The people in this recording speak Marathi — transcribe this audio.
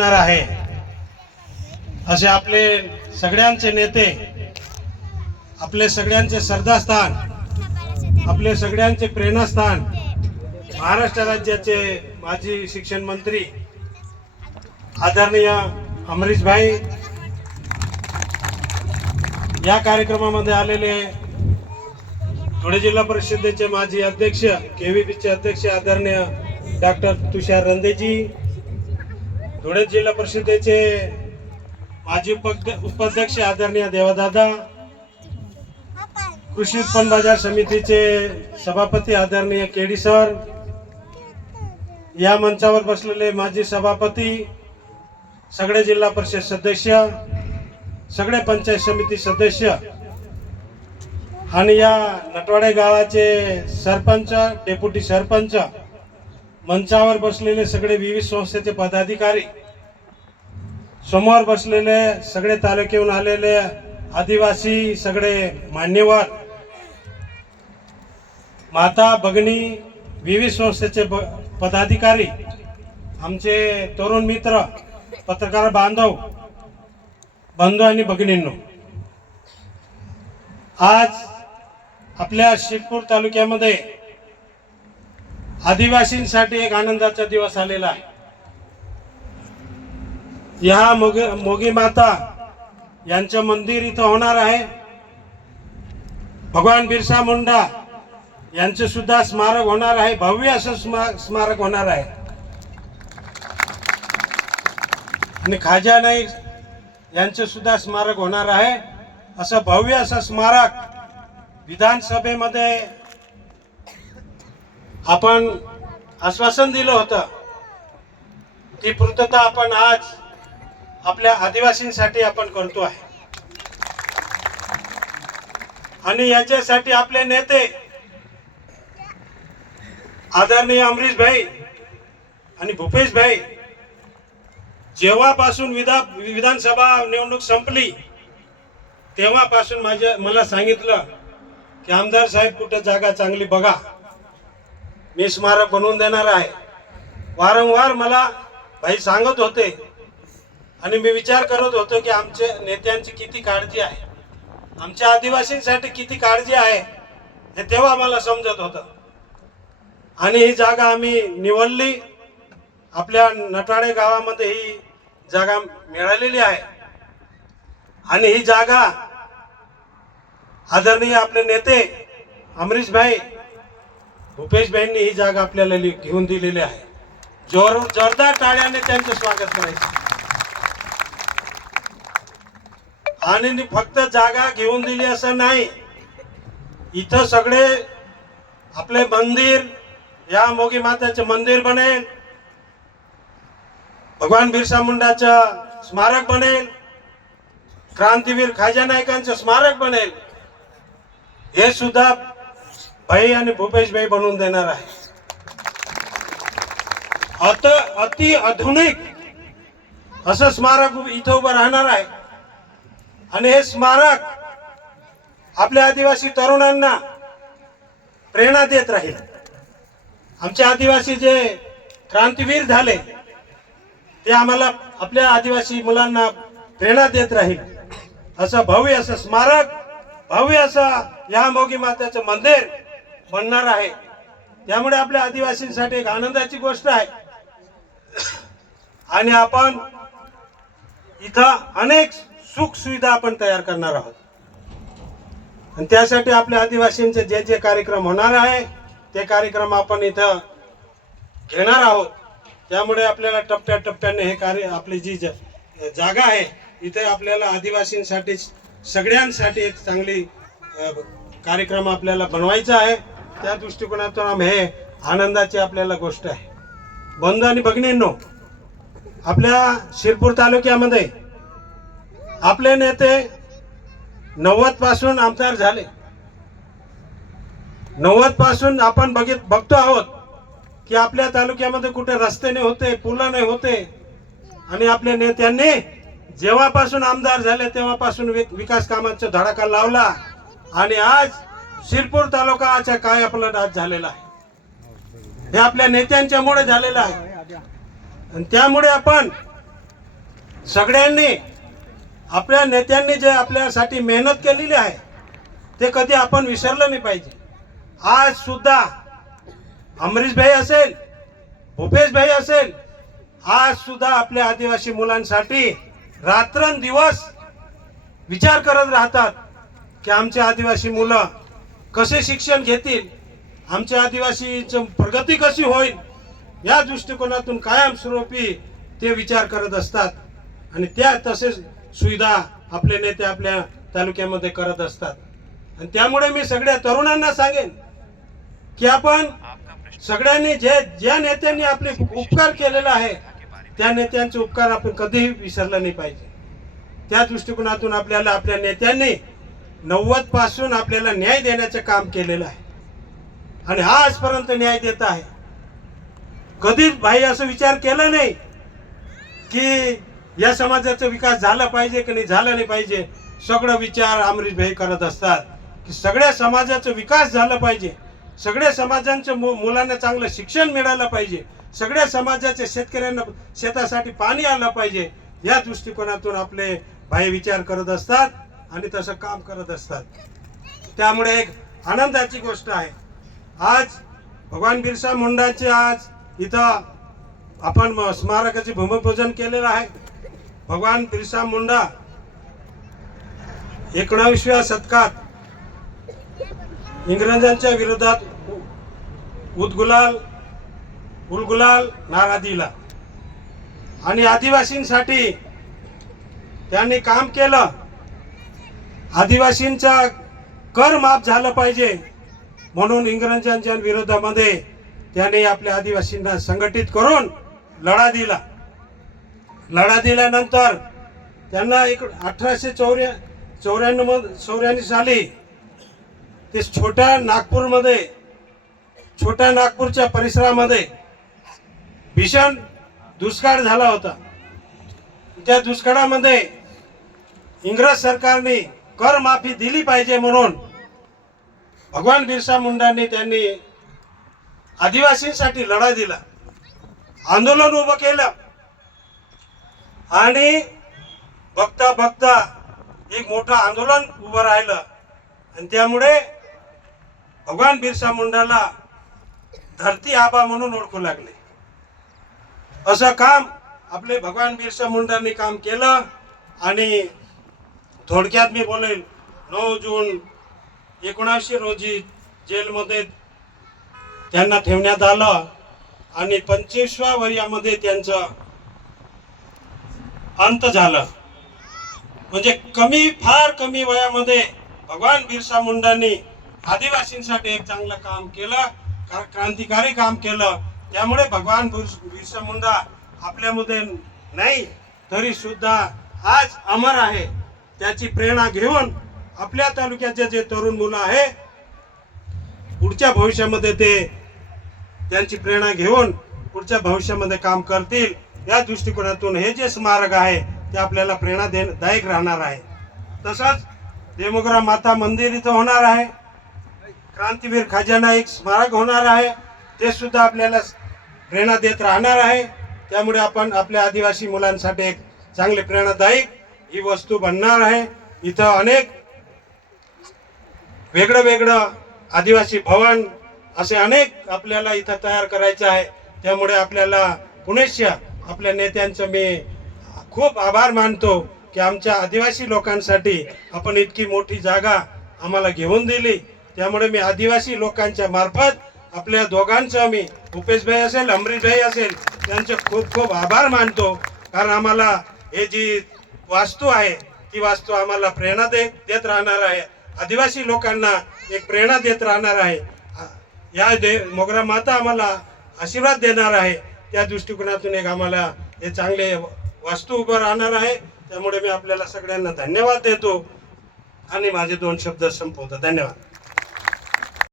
करणार आहे. असे आपले सगळ्यांचे नेते आपले सगळ्यांचे श्रद्धास्थान आपले सगळ्यांचे प्रेरणास्थान महाराष्ट्र राज्याचे माजी शिक्षण मंत्री आदरणीय अमरीशभाई या कार्यक्रमामध्ये आलेले धुळे जिल्हा परिषदेचे माजी अध्यक्ष के व्ही पीचे अध्यक्ष आदरणीय डॉक्टर तुषार रंदेजी धुळे जिल्हा परिषदेचे माजी उपाध्यक्ष आदरणीय देवादादा कृषी उत्पन्न बाजार समितीचे सभापती आदरणीय केडी सर या मंचावर बसलेले माजी सभापती सगळे जिल्हा परिषद सदस्य सगळे पंचायत समिती सदस्य आणि या नटवाडे गावाचे सरपंच डेप्युटी सरपंच मंचावर बसलेले सगळे विविध संस्थेचे पदाधिकारी समोर बसलेले सगळे तालुक्याहून आलेले आदिवासी सगळे मान्यवर. माता भगिनी विविध संस्थेचे पदाधिकारी आमचे तरुण मित्र पत्रकार बांधव बंधू आणि भगिनींनो. आज आपल्या शिरपूर तालुक्यामध्ये आदिवासींसाठी एक आनंदाचा दिवस आलेला आहे. या मोगी मोगी माता यांचं मंदिर इथं होणार आहे. भगवान बिरसा मुंडा यांचं सुद्धा स्मारक होणार आहे. भव्य असं स्मा- स्मारक होणार आहे. आणि खाजा नाईक यांचं सुद्धा स्मारक होणार आहे. असं भव्य असं स्मारक विधानसभेमध्ये आपण आश्वासन दिलं होतं. ती पूर्तता आपण आज आपल्या आदिवासींसाठी आपण करतो आहे. आणि याच्यासाठी आपले नेते आदरणीय अमरीश भाई आणि भूपेश भाई जेव्हापासून विधा विधानसभा निवडणूक संपली तेव्हापासून माझ्या मला सांगितलं की आमदार साहेब कुठे जागा चांगली बघा. मी स्मारक बनवून देणार आहे. वारंवार मला भाई सांगत होते आणि मी विचार करत होतो की आमच्या नेत्यांची किती काळजी आहे. आमच्या आदिवासींसाठी किती काळजी आहे हे तेव्हा आम्हाला समजत होतं. आणि ही जागा आम्ही निवडली. आपल्या नटाळे गावामध्ये ही जागा मिळालेली आहे. आणि ही जागा आदरणीय आपले नेते अमरीश भाई भूपेश भाईंनी ही जागा आपल्याला लि- घेऊन दिलेली आहे. जोर जोरदार टाळ्याने त्यांचं स्वागत करायचं. आणि फक्त जागा घेऊन दिली असं नाही. इथं सगळे आपले मंदिर या मोगी माताचे मंदिर बनेल. भगवान बिरसा मुंडाचं स्मारक बनेल. क्रांतीवीर खाजा नायकांचं स्मारक बनेल. हे सुद्धा भाई आणि भूपेश भाई बनवून देणार आहे. अत अति आधुनिक असं स्मारक इथं उभं राहणार आहे. आणि हे स्मारक आपल्या आदिवासी तरुणांना प्रेरणा देत राहील. आमचे आदिवासी जे क्रांतीवीर झाले ते आम्हाला आपल्या आदिवासी मुलांना प्रेरणा देत राहील. असं भव्य असं स्मारक भव्य असं या मोगी मात्याचं मंदिर बनणार आहे. त्यामुळे आपल्या आदिवासींसाठी एक आनंदाची गोष्ट आहे. आणि आपण इथं अनेक सुख सुविधा आपण तयार करणार आहोत. आणि त्यासाठी आपल्या आदिवासींचे जे जे कार्यक्रम होणार आहे ते कार्यक्रम आपण इथं घेणार आहोत. त्यामुळे आपल्याला टप्प्याटप्प्याने हे कार्य आपली जी ज- जागा आहे इथे आपल्याला आदिवासींसाठी सगळ्यांसाठी एक चांगली कार्यक्रम आपल्याला बनवायचा आहे. त्या दृष्टिकोनातून हे आनंदाची आपल्याला गोष्ट आहे. बंधू आणि भगिनींनो आपल्या शिरपूर तालुक्यामध्ये आपले नेते नव्वदपासून आमदार झाले. नव्वदपासून आपण बघित बघतो आहोत की आपल्या तालुक्यामध्ये कुठे रस्ते नाही होते पुलं नाही होते. आणि आपल्या नेत्यांनी जेव्हापासून आमदार झाले तेव्हापासून विक विकास कामांचा धडाका लावला. आणि आज शिरपूर तालुकाच्या काय आपला आज झालेला आहे. हे आपल्या नेत्यांच्यामुळे झालेलं आहे. आणि त्यामुळे आपण सगळ्यांनी आपल्या नेत्यांनी जे आपल्यासाठी मेहनत केलेली आहे ते कधी आपण विसरलं नाही पाहिजे. आज सुद्धा अमरीशभाई असेल भूपेशभाई असेल आज सुद्धा आपल्या आदिवासी मुलांसाठी रात्रंदिवस विचार करत राहतात की आमचे आदिवासी मुलं कसे शिक्षण घेतील आमच्या आदिवासीचं प्रगती कशी होईल या दृष्टिकोनातून कायमस्वरूपी ते विचार करत असतात. आणि त्या तसेच सुविधा आपले नेते आपल्या तालुक्यामध्ये करत असतात. आणि त्यामुळे मी सगळ्या तरुणांना सांगेन की आपण सगळ्यांनी जे ज्या नेत्यांनी आपले उपकार केलेला आहे त्या नेत्यांचे उपकार आपण कधीही विसरला नाही पाहिजे. त्या दृष्टिकोनातून आपल्याला आपल्या नेत्यांनी नव्वदपासून आपल्याला न्याय देण्याचं काम केलेलं आहे. आणि हा आजपर्यंत न्याय देत आहे. कधीच भाई असं विचार केला नाही की या समाजाचा विकास झाला पाहिजे की नाही? झाला नाही पाहिजे? सगळं विचार अमरीश भाई करत असतात. की सगळ्या समाजाचा विकास झाला पाहिजे. सगळ्या समाजांचं मु- मुलांना चांगलं शिक्षण मिळालं पाहिजे. सगळ्या समाजाच्या शेतकऱ्यांना शेतासाठी पाणी आलं पाहिजे. या दृष्टिकोनातून आपले भाई विचार करत असतात आणि तसं काम करत असतात. त्यामुळे एक आनंदाची गोष्ट आहे. आज भगवान बिरसा मुंडाचे आज इथं आपण म- स्मारकाचे भूमिपूजन केलेलं आहे. भगवान बिरसा मुंडा एकोणावीसव्या शतकात इंग्रजांच्या विरोधात उद्गुलाल उलगुलाल नारा दिला आणि आदिवासींसाठी त्यांनी काम केलं. आदिवासींचा कर माफ झालं पाहिजे म्हणून इंग्रजांच्या विरोधामध्ये त्याने आपल्या आदिवासींना संघटित करून लढा दिला. लढा दिल्यानंतर त्यांना एक अठराशे चौऱ्या चौऱ्याण्णव चौऱ्याण्णव साली ते छोट्या नागपूरमध्ये छोट्या नागपूरच्या परिसरामध्ये भीषण दुष्काळ झाला होता. त्या दुष्काळामध्ये इंग्रज सरकारने कर माफी दिली पाहिजे म्हणून भगवान बिरसा मुंडांनी त्यांनी आदिवासींसाठी लढा दिला. आंदोलन उभं केलं. आणि बघता बघता एक मोठं आंदोलन उभं राहिलं. आणि त्यामुळे भगवान बिरसा मुंडाला धरती आबा म्हणून ओळखू लागले. असं काम आपले भगवान बिरसा मुंडांनी काम केलं आणि थोडक्यात मी बोलेल नऊ जून एकोणासशे रोजी जेलमध्ये त्यांना ठेवण्यात आलं आणि पंचवीसव्या वर्यामध्ये त्यांचं अंत झालं. म्हणजे कमी फार कमी वयामध्ये भगवान बिरसा मुंडांनी आदिवासींसाठी एक चांगलं काम केलं का- क्रांतिकारी काम केलं. त्यामुळे भगवान बिरसा मुंडा आपल्यामध्ये नाही तरी सुद्धा आज अमर आहे. त्याची प्रेरणा घेऊन आपल्या तालुक्याचे जे तरुण मुलं आहे पुढच्या भविष्यामध्ये ते त्यांची प्रेरणा घेऊन पुढच्या भविष्यामध्ये काम करतील. या दृष्टिकोनातून हे जे स्मारक आहे ते आपल्याला प्रेरणा देदायक राहणार आहे. तसंच देमोग्रा माता मंदिर इथं होणार आहे. क्रांतीवीर खजाना एक स्मारक होणार आहे. ते सुद्धा आपल्याला प्रेरणा देत राहणार आहे. त्यामुळे आपण आपल्या आदिवासी मुलांसाठी एक चांगले प्रेरणादायक ही वस्तू बनणार आहे. इथं अनेक वेगळं वेगळं आदिवासी भवन असे अनेक आपल्याला इथं तयार करायचं आहे. त्यामुळे आपल्याला पुणेच्या आपल्या नेत्यांचं मी खूप आभार मानतो की आमच्या आदिवासी लोकांसाठी आपण इतकी मोठी जागा आम्हाला घेऊन दिली. त्यामुळे मी आदिवासी लोकांच्या मार्फत आपल्या दोघांचं मी भूपेशभाई असेल अमरीशभाई असेल त्यांचे खूप खूप आभार मानतो. कारण आम्हाला हे जी वास्तू आहे ती वास्तू आम्हाला प्रेरणा दे देत राहणार आहे. आदिवासी लोकांना एक प्रेरणा देत राहणार आहे. या दे मोगरा माता आम्हाला आशीर्वाद देणार आहे. त्या दृष्टिकोनातून एक आम्हाला हे चांगले वास्तू उभं राहणार आहे. त्यामुळे मी आपल्याला सगळ्यांना धन्यवाद देतो. आणि माझे दोन शब्द संपवतो. धन्यवाद.